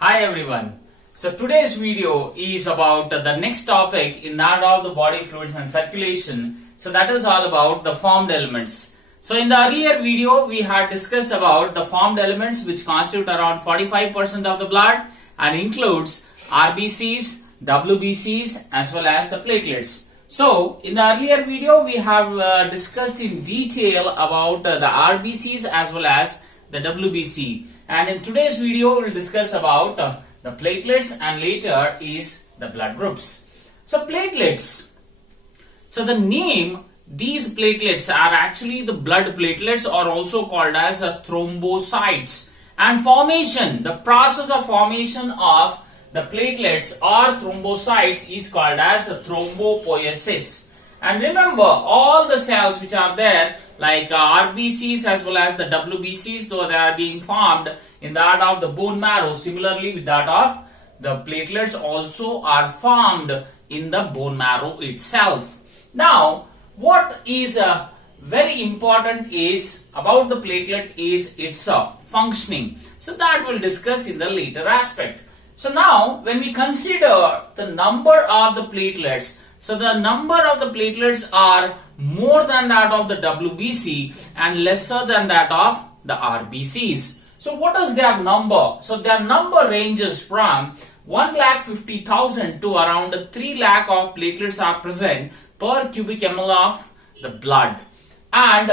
Hi everyone. So today's video is about the next topic in that of the body fluids and circulation. So that is all about the formed elements. So in the earlier video we had discussed about the formed elements which constitute around 45% of the blood and includes RBCs, WBCs as well as the platelets. So in the earlier video we have discussed in detail about the RBCs as well as the WBC, and in today's video we'll discuss about the platelets and later is the blood groups. So platelets, so the name, these platelets are actually the blood platelets, are also called as thrombocytes, and formation, the process of formation of the platelets or thrombocytes is called as thrombopoiesis. And remember, all the cells which are there like RBCs as well as the WBCs, though they are being formed in that of the bone marrow, similarly with that of the platelets also are formed in the bone marrow itself. Now what is very important is about the platelet is its functioning. So that we'll discuss in the later aspect. So now when we consider the number of the platelets, so the number of the platelets are more than that of the WBC and lesser than that of the RBCs. So what is their number? So their number ranges from 1,50,000 to around 3 lakh of platelets are present per cubic ml of the blood. And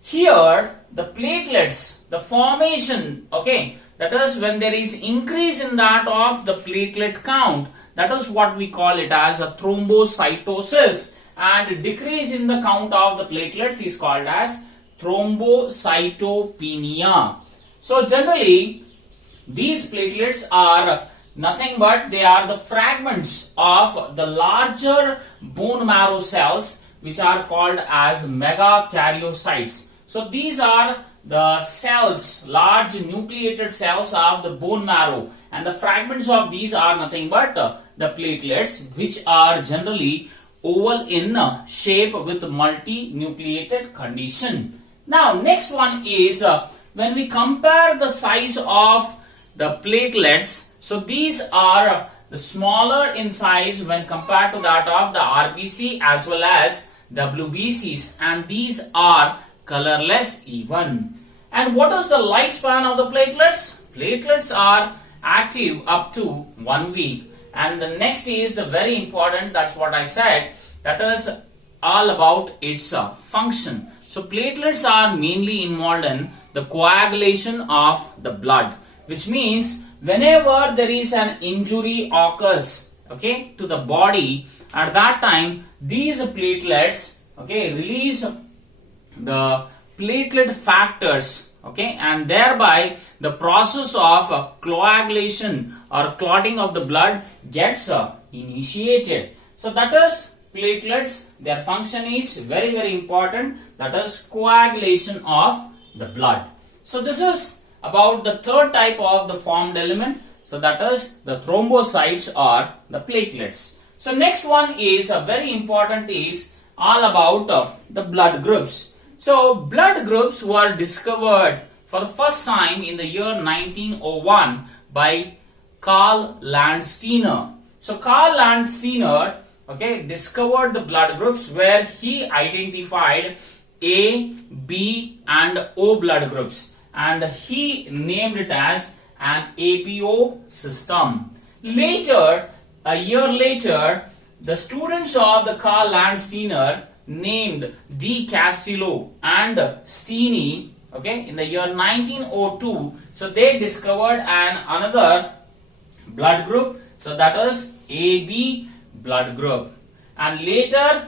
here the platelets, the formation, okay, that is when there is increase in that of the platelet count, that is what we call it as a thrombocytosis, and decrease in the count of the platelets is called as thrombocytopenia. So generally these platelets are nothing but they are the fragments of the larger bone marrow cells which are called as megakaryocytes. So these are the cells, large nucleated cells of the bone marrow, and the fragments of these are nothing but the platelets, which are generally oval in shape with multi-nucleated condition. Now next one is when we compare the size of the platelets, so these are the smaller in size when compared to that of the RBC as well as WBCs, and these are colorless even. And what is the lifespan of the platelets? Platelets are active up to 1 week. And the next is the very important, that's what I said, that is all about its function. So platelets are mainly involved in the coagulation of the blood, which means whenever there is an injury occurs, okay, to the body, at that time these platelets, okay, release the platelet factors, okay, and thereby the process of coagulation or clotting of the blood gets initiated. So that is platelets, their function is very important, that is coagulation of the blood. So this is about the third type of the formed element, so that is the thrombocytes or the platelets. So next one is very important, is all about the blood groups. So blood groups were discovered for the first time in the year 1901 by Karl Landsteiner. So Karl Landsteiner, okay, discovered the blood groups where he identified A, B and O blood groups, and he named it as an APO system. Later, a year later, the students of the Karl Landsteiner named De Castillo and Steeny, okay, in the year 1902, so they discovered another blood group, so that is AB blood group, and later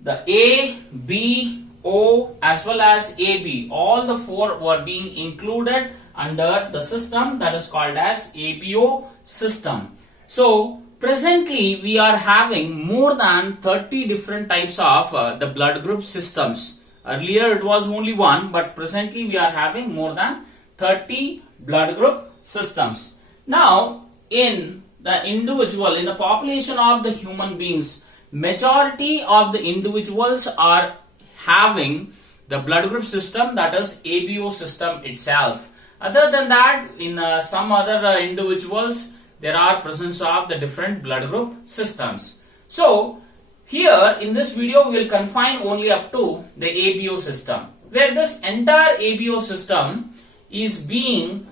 the A, B, O as well as AB, all the four were being included under the system that is called as APO system. So presently we are having more than 30 different types of the blood group systems. Earlier it was only one, but presently we are having more than 30 blood group systems. Now in the individual, in the population of the human beings, majority of the individuals are having the blood group system, that is ABO system itself. Other than that, in some other individuals, there are presence of the different blood group systems. So, here in this video, we will confine only up to the ABO system, where this entire ABO system is being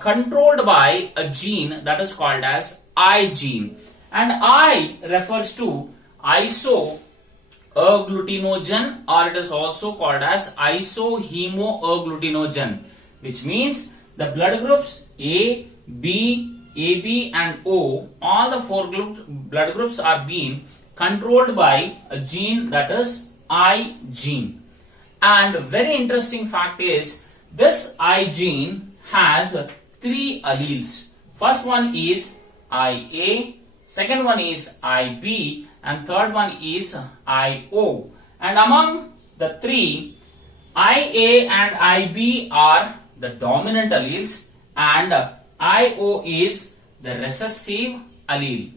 controlled by a gene that is called as I gene. And I refers to isoagglutinogen, or it is also called as isohemoagglutinogen, which means the blood groups A, B, AB and O, all the four blood groups are being controlled by a gene that is I gene. And very interesting fact is, this I gene has three alleles. First one is IA, second one is IB, and third one is IO. And among the three, IA and IB are the dominant alleles, and IO is the recessive allele.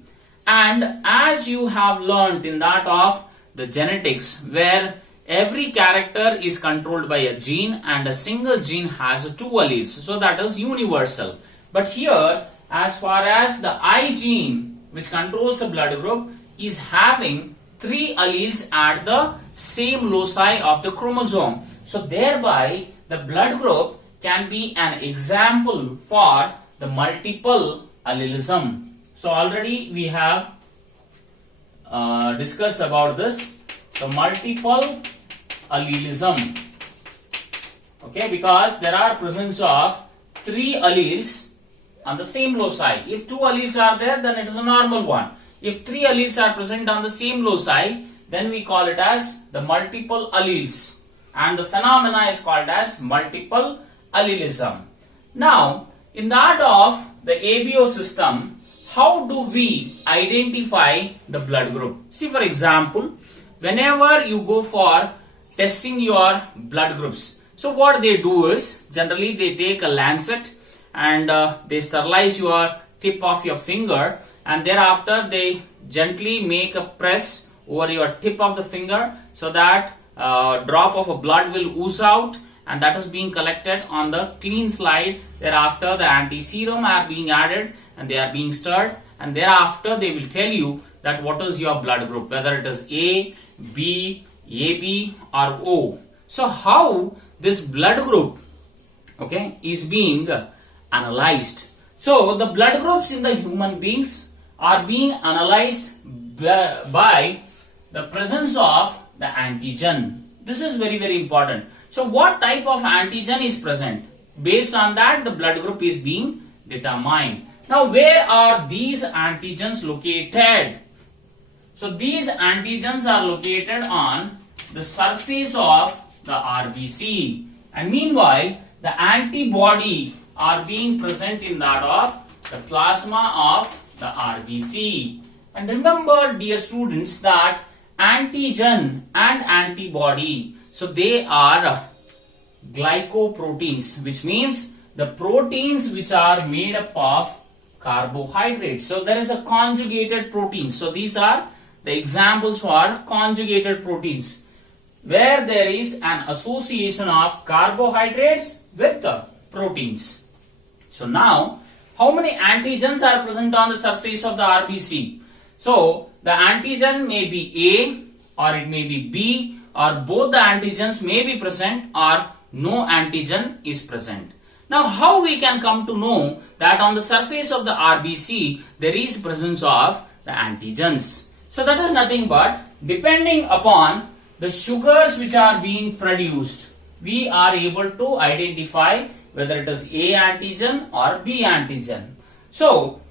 And as you have learnt in that of the genetics, where every character is controlled by a gene and a single gene has two alleles, so that is universal. But here, as far as the I gene, which controls a blood group, is having three alleles at the same loci of the chromosome. So thereby the blood group can be an example for the multiple allelism. So already we have discussed about this. So multiple allelism. Okay, because there are presence of three alleles on the same loci. If two alleles are there, then it is a normal one. If three alleles are present on the same loci, then we call it as the multiple alleles. And the phenomena is called as multiple allelism. Now, in that of the ABO system, how do we identify the blood group? See, for example, whenever you go for testing your blood groups, so what they do is, generally they take a lancet and they sterilize your tip of your finger, and thereafter they gently make a press over your tip of the finger so that drop of a blood will ooze out, and that is being collected on the clean slide. Thereafter the anti-serum are being added and they are being stirred, and thereafter they will tell you that what is your blood group, whether it is A, B, AB or O. So how this blood group, okay, is being analyzed. So the blood groups in the human beings are being analyzed by the presence of the antigen. This is very, very important. So what type of antigen is present? Based on that, the blood group is being determined. Now, where are these antigens located? So these antigens are located on the surface of the RBC. And meanwhile, the antibody are being present in that of the plasma of the RBC. And remember, dear students, that antigen and antibody, so they are glycoproteins, which means the proteins which are made up of carbohydrates. So there is a conjugated protein. So these are the examples for conjugated proteins, where there is an association of carbohydrates with the proteins. So now, how many antigens are present on the surface of the RBC? So the antigen may be A or it may be B, or both the antigens may be present or no antigen is present. Now how we can come to know that on the surface of the RBC there is presence of the antigens? So that is nothing but depending upon the sugars which are being produced, we are able to identify whether it is A antigen or B antigen. So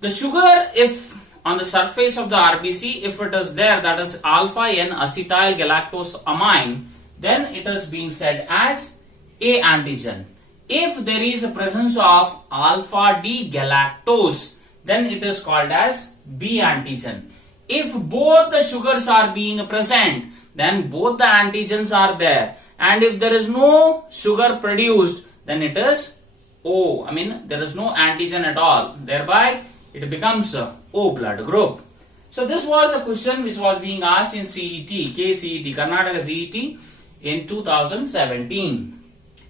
the sugar, if on the surface of the RBC, if it is there, that is alpha N acetyl galactose amine, then it is being said as A antigen. If there is a presence of alpha D galactose, then it is called as B antigen. If both the sugars are being present, then both the antigens are there. And if there is no sugar produced, then it is O. I mean, there is no antigen at all. Thereby, it becomes a O blood group. So this was a question which was being asked in CET, KCET, Karnataka CET in 2017.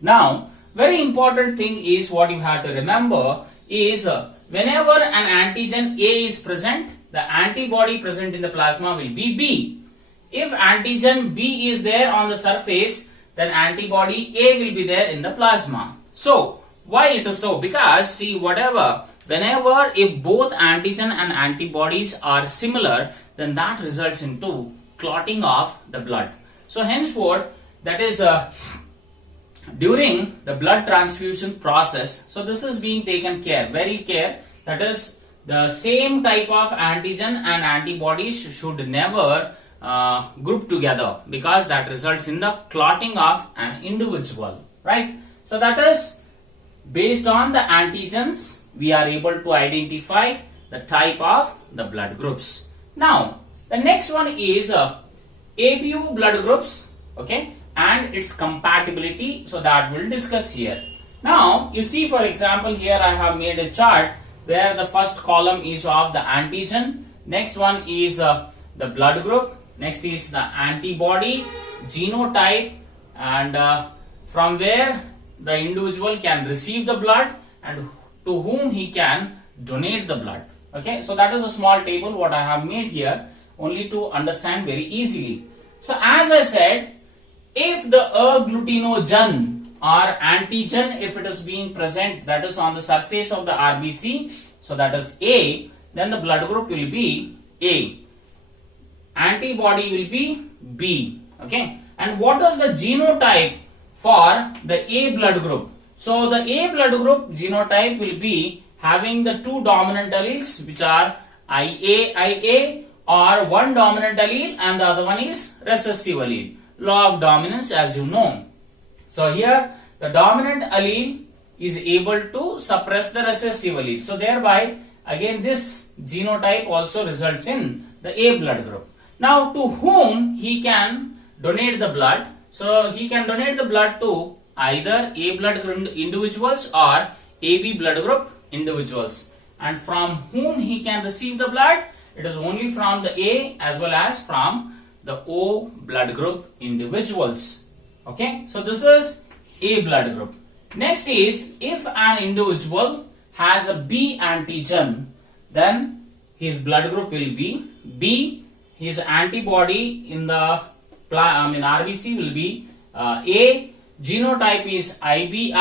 Now, very important thing is what you have to remember is whenever an antigen A is present, the antibody present in the plasma will be B. If antigen B is there on the surface, then antibody A will be there in the plasma. So, why it is so? Because see, whenever if both antigen and antibodies are similar, then that results into clotting of the blood. So henceforth, that is during the blood transfusion process, so this is being taken care, very care, that is the same type of antigen and antibodies should never group together, because that results in the clotting of an individual, right? So that is based on the antigens we are able to identify the type of the blood groups. Now the next one is ABO blood groups, okay, and its compatibility, so that we'll discuss here. Now you see, for example, here I have made a chart where the first column is of the antigen, next one is the blood group, next is the antibody, genotype, and from where the individual can receive the blood and to whom he can donate the blood. Okay, so that is a small table what I have made here, only to understand very easily. So as I said, if the agglutinogen or antigen, if it is being present, that is on the surface of the RBC, so that is A, then the blood group will be A. Antibody will be B. Okay, and what is the genotype for the A blood group? So the A blood group genotype will be having the two dominant alleles, which are IA, or one dominant allele and the other one is recessive allele. Law of dominance, as you know. So here the dominant allele is able to suppress the recessive allele. So thereby again this genotype also results in the A blood group. Now to whom he can donate the blood? So he can donate the blood to either A blood group individuals or AB blood group individuals. And from whom he can receive the blood? It is only from the A as well as from the O blood group individuals. Okay, so this is A blood group. Next is, if an individual has a B antigen, then his blood group will be B. His antibody in the RBC will be A. Genotype is IB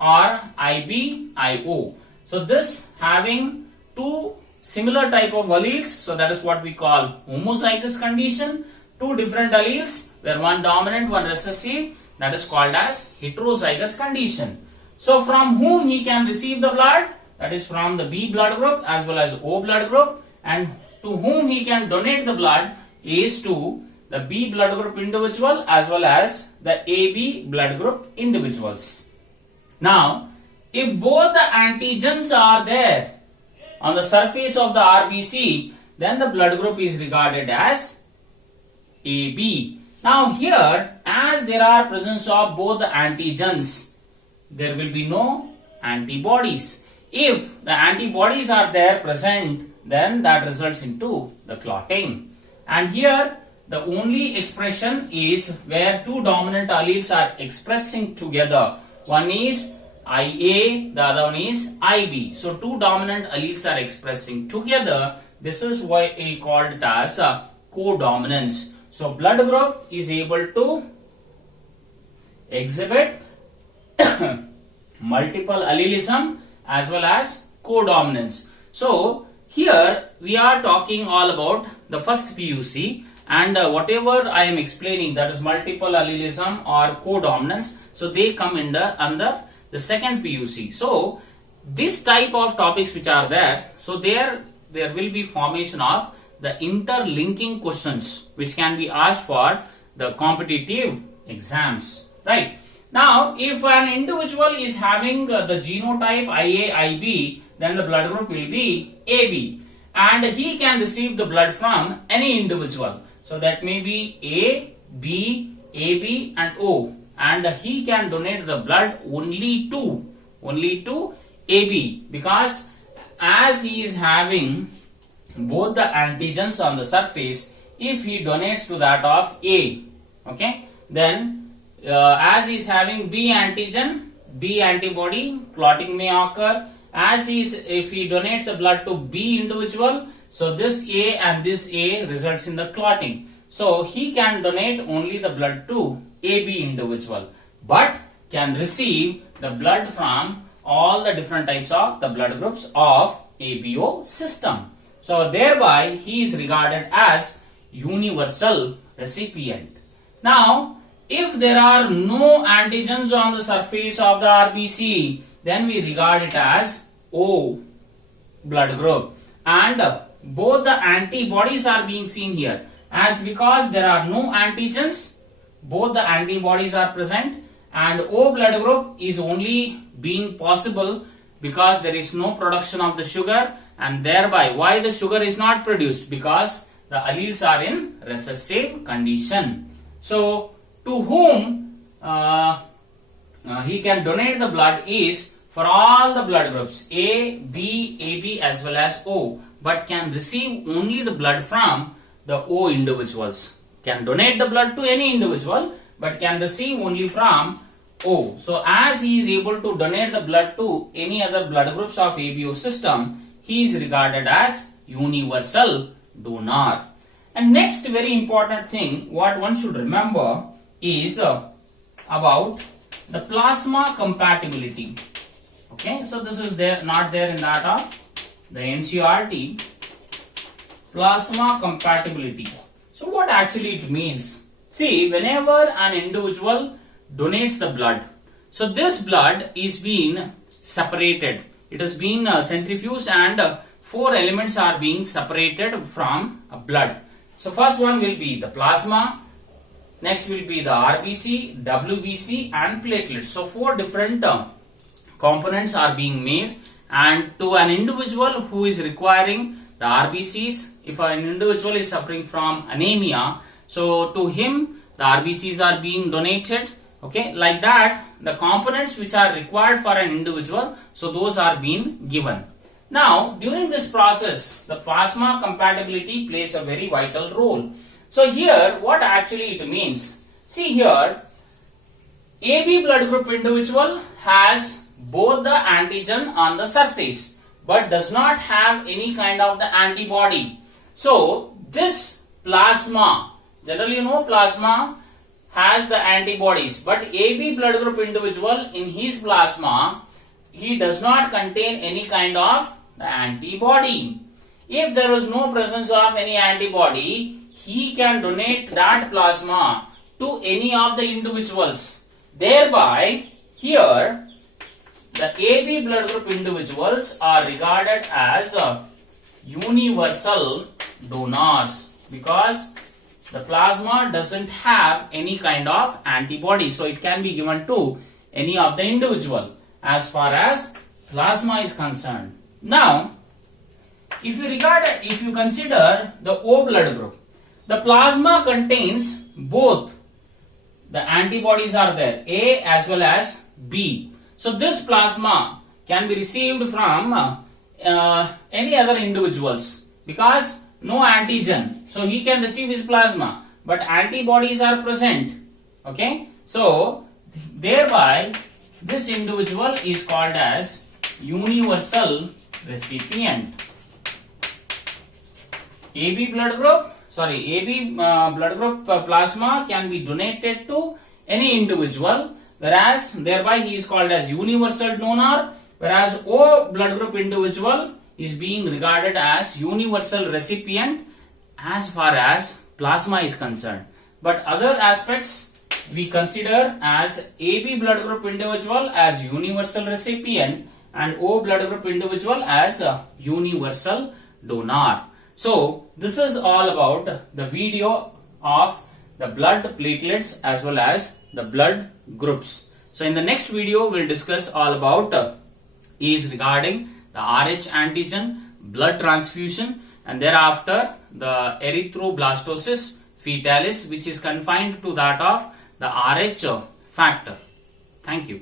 or IBIO. So this having two similar type of alleles, so that is what we call homozygous condition. Two different alleles where one dominant, one recessive, that is called as heterozygous condition. So from whom he can receive the blood? That is from the B blood group as well as O blood group, and to whom he can donate the blood is to the B blood group individual as well as the AB blood group individuals. Now, if both the antigens are there on the surface of the RBC, then the blood group is regarded as AB. Now here, as there are presence of both the antigens, there will be no antibodies. If the antibodies are there present, then that results into the clotting. And here, the only expression is where two dominant alleles are expressing together. One is IA, the other one is IB. So two dominant alleles are expressing together. This is why we called it as a codominance. So blood group is able to exhibit multiple allelism as well as codominance. So here we are talking all about the first PUC, and whatever I am explaining, that is multiple allelism or codominance, so they come under the second PUC. So this type of topics which are there, so there will be formation of the interlinking questions which can be asked for the competitive exams, right? Now, if an individual is having the genotype IA-IB, then the blood group will be AB, and he can receive the blood from any individual. So that may be A, B, AB and O, and he can donate the blood only to AB, because as he is having both the antigens on the surface, if he donates to that of A, okay, then as he is having B antigen, B antibody, clotting may occur. As is, if he donates the blood to B individual, so this A and this A results in the clotting. So he can donate only the blood to AB individual, but can receive the blood from all the different types of the blood groups of ABO system. So thereby he is regarded as universal recipient. Now, if there are no antigens on the surface of the RBC, then we regard it as O blood group, and both the antibodies are being seen here. As because there are no antigens, both the antibodies are present, and O blood group is only being possible because there is no production of the sugar, and thereby why the sugar is not produced, because the alleles are in recessive condition. So to whom he can donate the blood is for all the blood groups A, B, AB as well as O, but can receive only the blood from the O individuals. Can donate the blood to any individual, but can receive only from O. So as he is able to donate the blood to any other blood groups of ABO system, he is regarded as universal donor. And next very important thing what one should remember is about the plasma compatibility. Okay, so this is there, not there in that of the NCERT. Plasma compatibility. So what actually it means? See, whenever an individual donates the blood, so this blood is being separated. It has been centrifuged, and 4 elements are being separated from blood. So first one will be the plasma, next will be the RBC, WBC and platelets. So 4 different components are being made, and to an individual who is requiring the RBCs, if an individual is suffering from anemia, so to him the RBCs are being donated. Okay, like that the components which are required for an individual, so those are being given. Now during this process the plasma compatibility plays a very vital role. So here what actually it means, see here AB blood group individual has both the antigen on the surface but does not have any kind of the antibody. So this plasma, generally you know plasma has the antibodies, but AB blood group individual in his plasma he does not contain any kind of the antibody. If there is no presence of any antibody, he can donate that plasma to any of the individuals. Thereby here the AB blood group individuals are regarded as universal donors because the plasma doesn't have any kind of antibody, so it can be given to any of the individual as far as plasma is concerned. Now if you consider the O blood group, the plasma contains both the antibodies are there, A as well as B. So this plasma can be received from any other individuals because no antigen, so he can receive his plasma, but antibodies are present. Okay, so thereby this individual is called as universal recipient. AB blood group plasma can be donated to any individual, whereas thereby he is called as universal donor, whereas O blood group individual is being regarded as universal recipient as far as plasma is concerned. But other aspects we consider as AB blood group individual as universal recipient and O blood group individual as a universal donor. So this is all about the video of the blood platelets as well as the blood groups. So in the next video we'll discuss all about is regarding the Rh antigen, blood transfusion, and thereafter the erythroblastosis fetalis, which is confined to that of the Rh factor. Thank you.